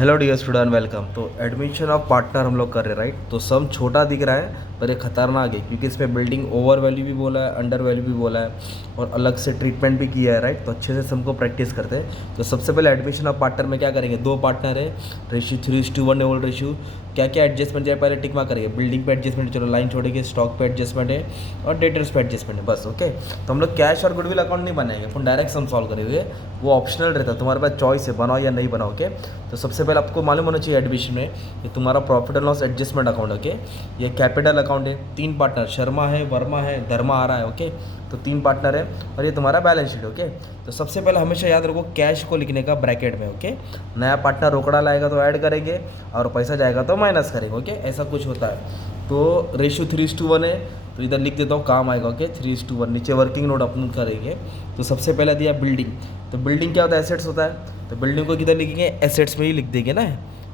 Hello dear student, welcome. तो admission of partner हम लोग कर रहे हैं, राइट। तो सम छोटा दिख रहा है पर ये खतरनाक है, क्योंकि इसमें बिल्डिंग ओवर वैल्यू भी बोला है, अंडर वैल्यू भी बोला है और अलग से ट्रीटमेंट भी किया है, राइट। तो अच्छे से सम को प्रैक्टिस करते हैं। तो सबसे पहले एडमिशन ऑफ पार्टनर में क्या करेंगे, दो पार्टनर है, रेशियो 3:1 ओल्ड रेशियो। क्या क्या एडजस्टमेंट है पहले टिक मार्क करेंगे। बिल्डिंग पे एडजस्टमेंट, चलो लाइन छोड़ेंगे। स्टॉक पे एडजस्टमेंट है और डेटर्स पे एडजस्टमेंट है, बस। ओके, तो हम लोग कैश और गुडविल अकाउंट नहीं बनाएंगे, अपन डायरेक्ट सम सॉल्व करेंगे। वो ऑप्शनल रहता है, तुम्हारे पास चॉइस है बनाओ या नहीं बनाओ। ओके, तो सबसे पहले आपको मालूम होना चाहिए एडमिशन में ये तुम्हारा profit and loss adjustment account. Okay, ये कैपिटल अकाउंट है, तीन पार्टनर शर्मा है, वर्मा है, धर्मा आ रहा है। ओके, तो तीन पार्टनर है और ये तुम्हारा बैलेंस शीट। ओके, तो सबसे पहले हमेशा याद रखो कैश को लिखने का ब्रैकेट में। ओके, नया पार्टनर रोकड़ा लाएगा तो ऐड करेंगे और पैसा जाएगा तो माइनस करेंगे। ओके, ऐसा कुछ होता है। तो रेशियो 3:1 है, तो इधर लिख देता हूँ, काम आएगा। ओके, 3:1 नीचे वर्किंग नोट अपन करेंगे। तो सबसे पहले दिया बिल्डिंग। तो बिल्डिंग क्या होता है, एसेट्स होता है। तो बिल्डिंग को किधर लिखेंगे, एसेट्स में ही लिख देंगे ना।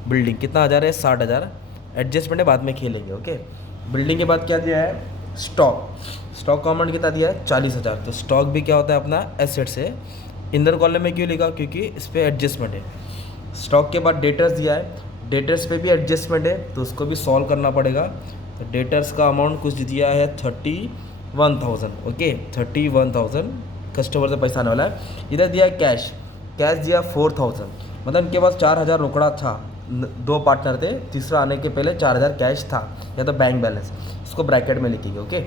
बिल्डिंग कितना हज़ार है, 60,000। एडजस्टमेंट है बाद में खेलेंगे। ओके, बिल्डिंग के बाद क्या दिया है, स्टॉक। स्टॉक का अमाउंट कितना दिया है, 40,000। तो स्टॉक भी क्या होता है अपना, एसेट्स है। इंदर कॉलम में क्यों लिखा, क्योंकि इस पर एडजस्टमेंट है। स्टॉक के बाद डेटर्स दिया है, डेटर्स पे भी एडजस्टमेंट है तो उसको भी सॉल्व करना पड़ेगा। तो डेटर्स का अमाउंट कुछ दिया है 31,000। ओके, 31,000 कस्टमर से पैसा आने वाला है। इधर दिया है कैश, कैश दिया 4,000, मतलब इनके पास 4,000 रोकड़ा था। दो पार्टनर थे, तीसरा आने के पहले 4,000 कैश था या तो बैंक बैलेंस, इसको ब्रैकेट में लिखेंगे। ओके,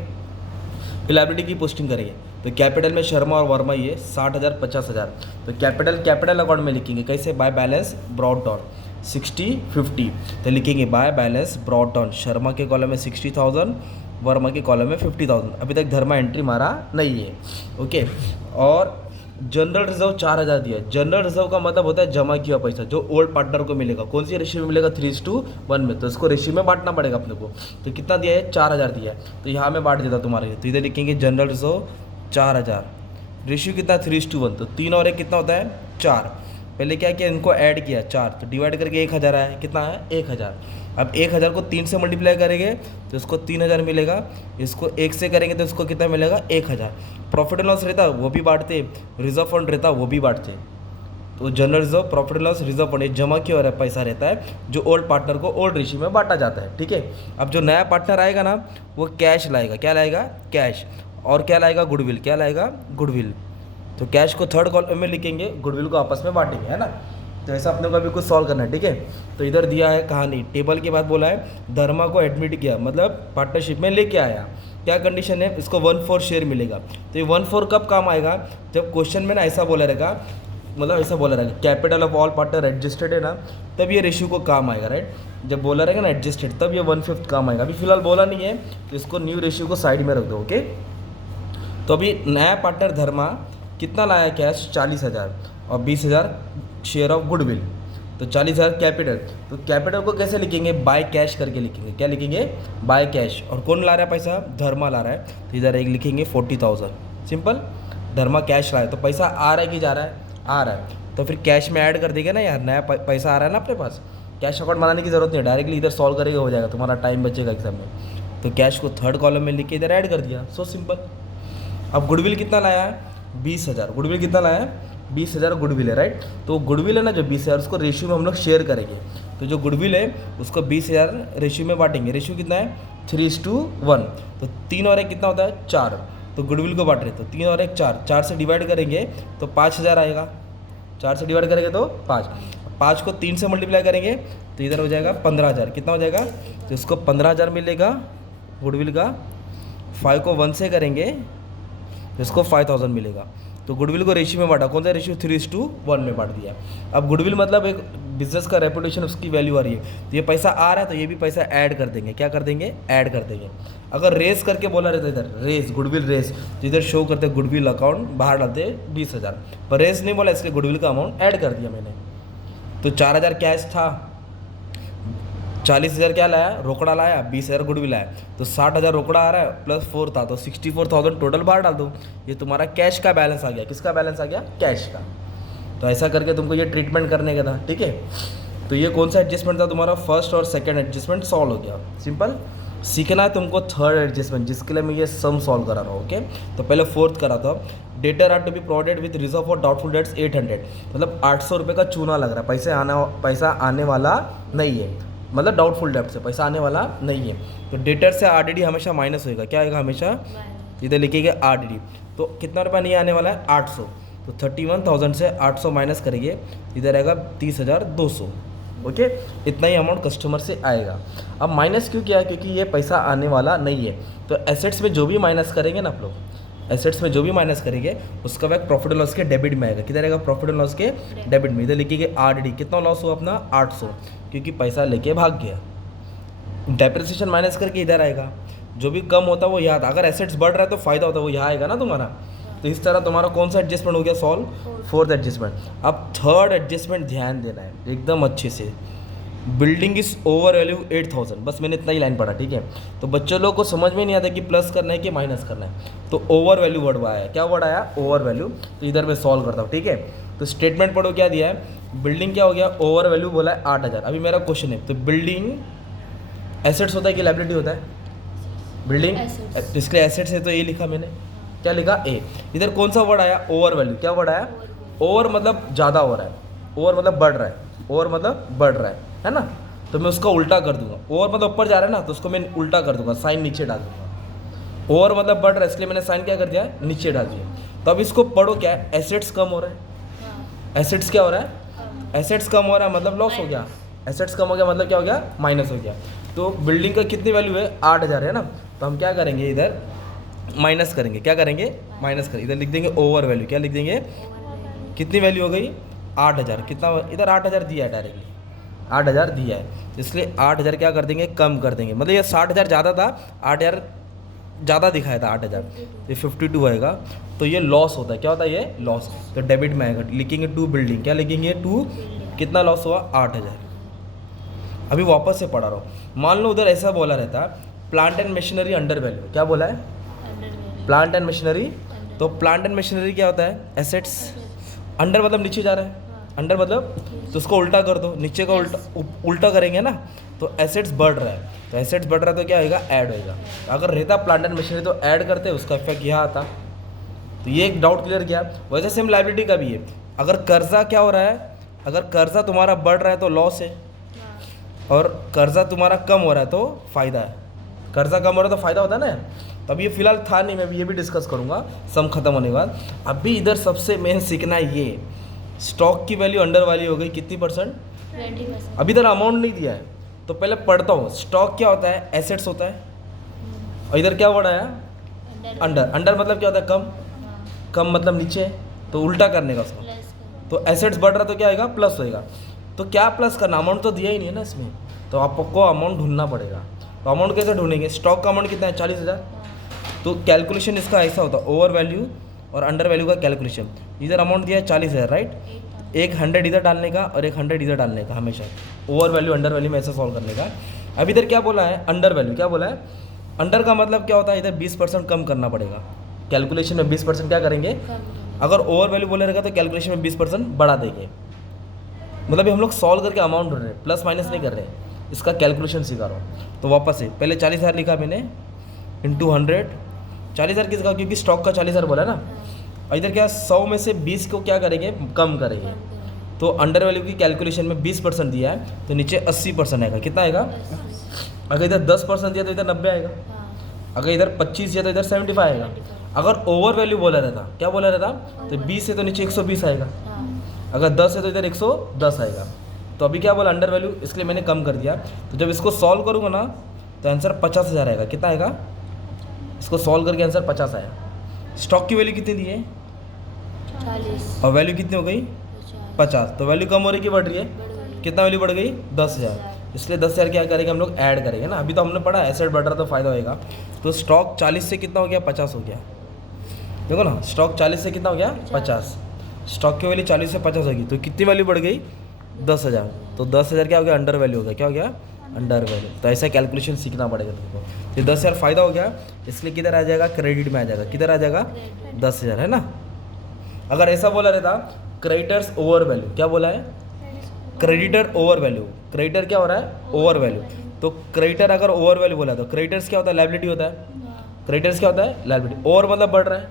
फिर लाइबिलिटी की पोस्टिंग करेंगे। तो कैपिटल में शर्मा और वर्मा ये 60,000 50,000। तो कैपिटल अकाउंट में लिखेंगे कैसे, बाय बैलेंस ब्रॉड डाउन 60-50। तो लिखेंगे by balance brought down, Sharma के कॉलम में 60,000, वर्मा के कॉलम में 50,000। अभी तक धर्मा एंट्री मारा नहीं है। ओके, और जनरल रिजर्व 4,000 दिया है। जनरल रिजर्व का मतलब होता है जमा किया पैसा जो ओल्ड पार्टनर को मिलेगा। कौन सी रेशियो में मिलेगा, 3:1 में। तो इसको रेशियो में बांटना पड़ेगा अपने को। तो कितना दिया है, 4,000 दिया है। तो यहाँ में बांट देता तुम्हारे लिए। तो इधर लिखेंगे जनरल रिजर्व 4,000, रेशियो कितना 3:1। तो 3 और 1 कितना होता है, 4। पहले क्या किया, इनको ऐड किया 4, तो डिवाइड करके 1,000 आया। कितना है, 1,000। अब 1,000 को 3 से मल्टीप्लाई करेंगे तो इसको 3,000 मिलेगा। इसको 1 से करेंगे तो इसको कितना मिलेगा, 1,000। प्रॉफिट एंड लॉस रहता वो भी बांटते, रिजर्व फंड रहता वो भी बांटते। तो general reserve, profit and loss, reserve fund, ये जमा किया हुआ पैसा रहता है जो ओल्ड पार्टनर को ओल्ड रेशियो में बांटा जाता है। ठीक है, अब जो नया पार्टनर आएगा ना वो कैश लाएगा। क्या लाएगा, कैश। और क्या लाएगा, गुडविल। क्या लाएगा, गुडविल। तो कैश को थर्ड कॉलम में लिखेंगे, गुडविल को आपस में बांटेंगे, है ना। तो ऐसा अपने को अभी कुछ सॉल्व करना है। ठीक है, तो इधर दिया है कहानी, टेबल के बाद बोला है धर्मा को एडमिट किया, मतलब पार्टनरशिप में लेके आया। क्या कंडीशन है, इसको 1/4 शेयर मिलेगा। तो ये 1/4 कब काम आएगा, जब क्वेश्चन में ना ऐसा बोला रहेगा, मतलब ऐसा बोला रहेगा capital of all partner adjusted है ना, तब ये रेशियो को काम आएगा, राइट। जब बोला रहेगा ना एडजस्टेड, तब ये 1/5 काम आएगा। अभी फिलहाल बोला नहीं है तो इसको न्यू रेशियो को साइड में रख दो। ओके, तो अभी नया पार्टनर धर्मा कितना लाया, कैश 40,000 और 20,000 शेयर ऑफ गुडविल। तो 40,000 कैपिटल। तो कैपिटल को कैसे लिखेंगे, बाय कैश करके लिखेंगे। क्या लिखेंगे, बाय कैश। और कौन ला रहा है पैसा, धर्मा ला रहा है। तो इधर एक लिखेंगे 40,000, सिंपल। धर्मा कैश ला है, तो पैसा आ रहा है कि जा रहा है, आ रहा है। तो फिर कैश में ऐड कर देंगे ना यार, नया पैसा आ रहा है ना अपने पास। कैश अकाउंट बनाने की जरूरत नहीं है, डायरेक्टली इधर सॉल्व करेगा हो जाएगा, तुम्हारा टाइम बचेगा एग्जाम में। तो कैश को थर्ड कॉलम में लिख के इधर ऐड कर दिया, सो सिंपल। अब गुडविल कितना लाया है, 20,000। गुडविल कितना लाया है, 20,000 गुडविल है, राइट। तो गुडविल है ना जो 20,000, उसको रेशियो में हम लोग शेयर करेंगे। तो जो गुडविल है उसको 20,000 रेशियो में बांटेंगे। रेशियो कितना है, 3:1। तो 3 और 1 कितना होता है, 4। तो गुडविल को बांट रहे, तो 3 और 1 4, 4 से डिवाइड करेंगे तो 5,000 आएगा। 4 से डिवाइड करेंगे तो 5, 5 को 3 से मल्टीप्लाई करेंगे तो इधर हो जाएगा 15,000। कितना हो जाएगा, तो इसको 15,000 मिलेगा गुडविल का। 5 को 1 से करेंगे इसको 5,000 मिलेगा। तो गुडविल को रेशियो में बांटा, कौन सा रेशियो, 3:1 में बांट दिया। अब गुडविल मतलब एक बिजनेस का रेपुटेशन, उसकी वैल्यू आ रही है। तो ये पैसा आ रहा है तो ये भी पैसा ऐड कर देंगे। क्या कर देंगे, ऐड कर देंगे। अगर रेस करके बोला रहता इधर रेस, गुडविल रेस, तो इधर शो करते गुडविल अकाउंट, बाहर डालते 20,000। पर रेस नहीं बोला, इसके गुडविल का अमाउंट ऐड कर दिया मैंने। तो 4,000 कैश था, 40,000 क्या लाया, रोकड़ा लाया, 20,000 गुडविल लाया। तो 60,000 रोकड़ा आ रहा है प्लस 4 था, तो 64,000 टोटल बाहर डाल दो। ये तुम्हारा कैश का बैलेंस आ गया। किसका बैलेंस आ गया, कैश का। तो ऐसा करके तुमको ये ट्रीटमेंट करने का था। ठीक है, तो ये कौन सा एडजस्टमेंट था तुम्हारा, फर्स्ट और सेकंड एडजस्टमेंट सॉल्व हो गया, सिंपल। सीखना है तुमको थर्ड एडजस्टमेंट, जिसके लिए मैं ये सम सॉल्व करा रहा हूँ। ओके, तो पहले फोर्थ करा था, debtor are to be provided with reserve for doubtful debts 800, मतलब 800 रुपये का चूना लग रहा है, पैसा आने वाला नहीं है, मतलब डाउटफुल डेट से पैसा आने वाला नहीं है। तो डेटर से आरडीडी हमेशा माइनस होएगा, क्या आएगा हमेशा, इधर लिखिएगा आरडीडी। तो कितना रुपया नहीं आने वाला है, 800, तो 31,000 से 800 माइनस करेंगे, इधर आएगा 30,200। ओके, इतना ही अमाउंट कस्टमर से आएगा। अब माइनस क्यों किया है, क्योंकि ये पैसा आने वाला नहीं है। तो एसेट्स में जो भी माइनस करेंगे ना आप लोग, एसेट्स में जो भी माइनस करेंगे उसका बैक प्रॉफिट एंड लॉस के डेबिट में आएगा। किधर आएगा, प्रॉफिट एंड लॉस के डेबिट में। इधर लिखिए आरडी, कितना लॉस हुआ अपना, 800, क्योंकि पैसा लेके भाग गया। डेप्रिसिएशन माइनस करके इधर आएगा, जो भी कम होता है वो यहाँ, अगर एसेट्स बढ़ रहा है तो फायदा होता है वो यहाँ आएगा ना तुम्हारा। तो इस तरह तुम्हारा कौन सा एडजस्टमेंट हो गया, सॉल्व, फोर्थ एडजस्टमेंट। अब थर्ड एडजस्टमेंट ध्यान देना है एकदम अच्छे से। बिल्डिंग इज ओवर वैल्यू 8,000, बस मैंने इतना ही लाइन पढ़ा, ठीक है। तो बच्चों लोग को समझ में नहीं आता कि प्लस करना है कि माइनस करना है। तो ओवर वैल्यू वर्ड आया, क्या वर्ड आया, ओवर वैल्यू। तो इधर मैं सॉल्व करता हूँ, ठीक है। तो स्टेटमेंट पढ़ो, क्या दिया है, बिल्डिंग क्या हो गया, ओवर वैल्यू बोला है 8,000। अभी मेरा क्वेश्चन है, तो बिल्डिंग एसेट्स होता है कि लायबिलिटी होता है, बिल्डिंग, इसके एसेट्स है तो ए लिखा मैंने, क्या लिखा, ए। इधर कौन सा वर्ड आया, ओवर वैल्यू। क्या वर्ड आया, ओवर मतलब ज़्यादा हो रहा है, ओवर मतलब बढ़ रहा है, ओवर मतलब बढ़ रहा है ना। तो मैं उसका उल्टा कर दूंगा, ओवर मतलब ऊपर जा रहा है ना, तो उसको मैं उल्टा कर दूंगा, साइन नीचे डाल दूंगा। ओवर मतलब बढ़ रहा है, इसलिए मैंने साइन क्या कर दिया, नीचे डाल दिया। तो अब इसको पढ़ो, क्या है, एसेट्स कम हो रहा है, एसेट्स क्या हो रहा है, एसेट्स कम हो रहा है मतलब लॉस हो गया, एसेट्स कम हो गया मतलब क्या हो गया, माइनस हो गया। तो बिल्डिंग का कितनी वैल्यू है, 8,000 है ना। तो हम क्या करेंगे, इधर माइनस करेंगे, क्या करेंगे, माइनस करेंगे, इधर लिख देंगे ओवर वैल्यू, क्या लिख देंगे, कितनी वैल्यू हो गई, 8,000। कितना, इधर 8,000 दिया है, डायरेक्टली 8,000 दिया है, इसलिए 8,000 क्या कर देंगे, कम कर देंगे। मतलब ये 60,000 ज़्यादा था, 8,000 ज़्यादा दिखाया था, 8,000, ये 52 आएगा। तो ये लॉस होता है, क्या होता है, ये लॉस। तो डेबिट में आएगा, लिखेंगे टू बिल्डिंग, क्या लिखेंगे, टू, कितना लॉस हुआ, 8,000। अभी वापस से पढ़ा रहा हूँ। मान लो उधर ऐसा बोला रहता, plant and machinery under value, क्या बोला है, प्लांट एंड मशीनरी। तो प्लांट एंड मशीनरी क्या होता है, एसेट्स। अंडर मतलब नीचे जा रहा है, अंडर मतलब, तो उसको उल्टा कर दो, नीचे का उल्टा करेंगे ना, तो एसेट्स बढ़ रहा है। तो एसेट्स बढ़ रहा है तो क्या होगा, ऐड होएगा। अगर रहता प्लांट एंड मशीनरी तो ऐड करते, उसका इफेक्ट यहाँ आता। तो ये एक डाउट क्लियर किया। वैसे सेम लायबिलिटी का भी है, अगर कर्जा क्या हो रहा है, अगर कर्जा तुम्हारा बढ़ रहा है तो लॉस है, और कर्जा तुम्हारा कम हो रहा है तो फ़ायदा है। कर्जा कम हो रहा है तो फ़ायदा होता है ना। तो अभी ये फिलहाल था नहीं, मैं ये भी डिस्कस करूँगा सम खत्म होने के बाद। अभी इधर सबसे मेन सीखना है ये, स्टॉक की वैल्यू अंडर वैल्यू हो गई कितनी परसेंट, 20%। अभी इधर अमाउंट नहीं दिया है, तो पहले पढ़ता हूँ। स्टॉक क्या होता है, एसेट्स होता है, और इधर क्या वर्ड आया, अंडर। अंडर मतलब क्या होता है, कम, कम मतलब नीचे, तो उल्टा करने का उसको। तो एसेट्स बढ़ रहा तो क्या आएगा, प्लस होएगा। तो क्या प्लस करना, अमाउंट तो दिया ही नहीं है ना इसमें, तो आपको अमाउंट ढूंढना पड़ेगा। तो अमाउंट कैसे ढूंढेंगे, स्टॉक का अमाउंट कितना है, 40,000। तो कैलकुलेशन इसका ऐसा होता है, ओवर वैल्यू और अंडर वैल्यू का कैलकुलेशन। इधर अमाउंट दिया है 40,000, राइट, एक 100 इधर डालने का और एक 100 इधर डालने का, हमेशा ओवर वैल्यू अंडर वैल्यू में ऐसा सॉल्व करने का। अब इधर क्या बोला है, अंडर वैल्यू, क्या बोला है, अंडर का मतलब क्या होता है, इधर 20% कम करना पड़ेगा। कैलकुलेशन में 20% क्या करेंगे, अगर ओवर वैल्यू बोले रहेगा तो कैलकुलेशन में 20% बढ़ा देंगे। मतलब हम लोग सॉल्व करके अमाउंट ढूंढ रहे हैं, प्लस माइनस नहीं कर रहे हैं, इसका कैलकुलेशन सिखा रहा हूँ। तो वापस से पहले 40,000 लिखा मैंने, इंटू 100, 40,000 किसका, क्योंकि स्टॉक का 40,000 बोला ना। और इधर क्या, 100 में से 20 को क्या करेंगे, कम करेंगे। तो अंडर वैल्यू की कैलकुलेशन में 20% दिया है, तो नीचे 80% आएगा, कितना आएगा, अगर इधर 10% दिया तो इधर 90 आएगा, अगर इधर 25 दिया तो इधर 75 आएगा। अगर ओवर वैल्यू बोला रहता, क्या बोला रहता, तो 20 है तो नीचे 120 आएगा, अगर 10 है तो इधर 110 आएगा। तो अभी क्या बोला, अंडर वैल्यू, इसलिए मैंने कम कर दिया। तो जब इसको सॉल्व करूँगा ना, तो आंसर 50,000 आएगा। कितना आएगा, इसको सॉल्व करके आंसर 50 आया। स्टॉक की वैल्यू कितनी दी है, 40, और वैल्यू कितनी हो गई, 50। तो वैल्यू कम हो रही कि बढ़ रही है, कितना वैल्यू बढ़ गई, 10,000। इसलिए 10,000 क्या करेंगे हम लोग, ऐड करेंगे ना। अभी तो हमने पढ़ा एसेट बढ़ रहा तो फायदा होएगा। तो स्टॉक 40 से कितना हो गया, 50 हो गया। देखो ना, स्टॉक 40 से कितना हो गया, 50। स्टॉक की वैल्यू 40 से 50 होगी, तो कितनी वैल्यू बढ़ गई, 10,000। तो 10,000 क्या हो गया, अंडर वैल्यू हो गया, क्या हो गया, अंडर वैल्यू। तो ऐसा कैलकुलेशन सीखना पड़ेगा तुमको। तो 10,000 फ़ायदा हो गया, इसलिए किधर आ जाएगा, क्रेडिट में आ जाएगा। किधर आ जाएगा, 10,000 है ना। अगर ऐसा बोला रहता, क्रेडिटर्स ओवर वैल्यू, क्या बोला है, क्रेडिटर ओवर वैल्यू। क्रेडिटर क्या हो रहा है, ओवर वैल्यू। तो क्रेडिटर अगर ओवर वैल्यू बोला तो क्रेडिटर्स क्या होता है, लाइबिलिटी होता है। क्रेडिटर्स क्या होता है, लाइबिलिटी। ओवर मतलब बढ़ रहा है,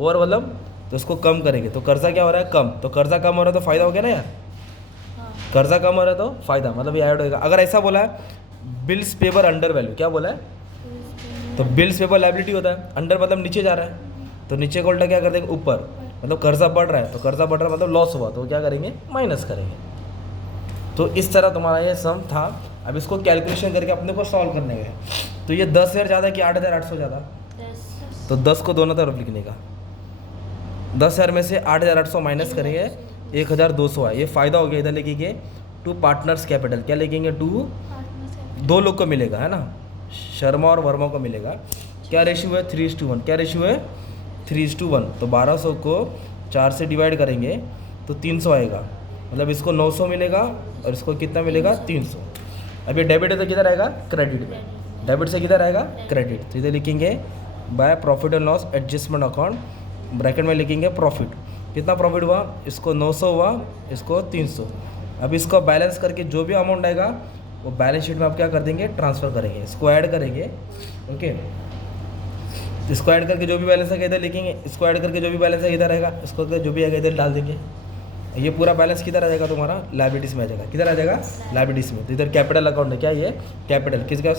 ओवर मतलब तो इसको कम करेंगे तो कर्जा क्या हो रहा है, कम। तो कर्जा कम हो रहा है तो फायदा हो गया ना यार, कर्जा कम हो रहा है तो फायदा, मतलब ये ऐड होएगा। अगर ऐसा बोला है बिल्स पेपर अंडर वैल्यू, क्या बोला है, तो बिल्स पेपर लाइबिलिटी होता है, अंडर मतलब नीचे जा रहा है तो नीचे का उल्टा क्या कर देंगे, ऊपर। मतलब कर्जा बढ़ रहा है तो कर्जा बढ़ रहा है मतलब लॉस हुआ तो क्या करेंगे, माइनस करेंगे। तो इस तरह तुम्हारा ये सम था। अब इसको कैलकुलेशन करके अपने को सॉल्व करने गए। तो ये 10,000 ज़्यादा कि 8,800 ज़्यादा, 10 तो 10 को दोनों तरफ लिखने का। 10,000 में से 8,800 माइनस करेंगे, 1,200 है। ये फ़ायदा हो गया, इधर लिखेंगे टू पार्टनर्स कैपिटल, क्या लिखेंगे, टू, दो लोग को मिलेगा है ना, शर्मा और वर्मा को मिलेगा। क्या रेशियो है, 3:1। क्या रेशियो है, 3:1। तो 1200 को 4 से डिवाइड करेंगे तो 300 आएगा, मतलब इसको 900 मिलेगा और इसको कितना मिलेगा, 300। अब ये डेबिट है तो किधर आएगा, क्रेडिट में। डेबिट से किधर आएगा, क्रेडिट। तो इधर लिखेंगे by profit and loss adjustment account, bracket में लिखेंगे प्रॉफिट। कितना प्रॉफिट हुआ, इसको 900 हुआ, इसको 300। अब इसको बैलेंस करके जो भी अमाउंट आएगा वो बैलेंस शीट में आप क्या कर देंगे, ट्रांसफ़र करेंगे, इसको ऐड करेंगे। ओके, इसको ऐड करके जो भी बैलेंस आएगा इधर लिखेंगे, इसको ऐड करके जो भी बैलेंस है इधर आएगा, इसको जो भी आएगा इधर डाल देंगे। ये पूरा बैलेंस किधर आ जाएगा, तुम्हारा लायबिलिटीज़ में आ जाएगा। किधर आ जाएगा, लायबिलिटीज़ में। तो इधर कैपिटल अकाउंट है, क्या ये कैपिटल, किसका,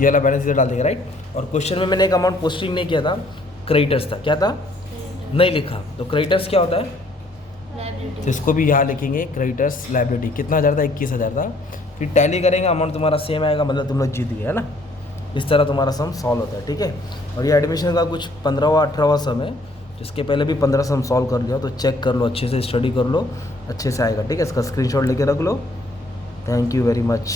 ये वाला बैलेंस इधर डाल देंगे, राइट। और क्वेश्चन में मैंने एक अमाउंट पोस्टिंग नहीं किया था, क्रेडिटर्स था, क्या था, नहीं लिखा। तो क्रेडिटर्स क्या होता है, तो इसको भी यहाँ लिखेंगे, क्रेडिटर्स लायबिलिटी कितना हज़ार था, 21,000 था। फिर टैली करेंगे, अमाउंट तुम्हारा सेम आएगा, मतलब तुम लोग जीत गए है ना। इस तरह तुम्हारा सम सॉल्व होता है, ठीक है। और ये एडमिशन का कुछ 15वां 18वां सम है, जिसके पहले भी 15 सम सॉल्व कर लिया, तो चेक कर लो, अच्छे से स्टडी कर लो, अच्छे से आएगा, ठीक है। इसका स्क्रीनशॉट लेके रख लो। Thank you very much.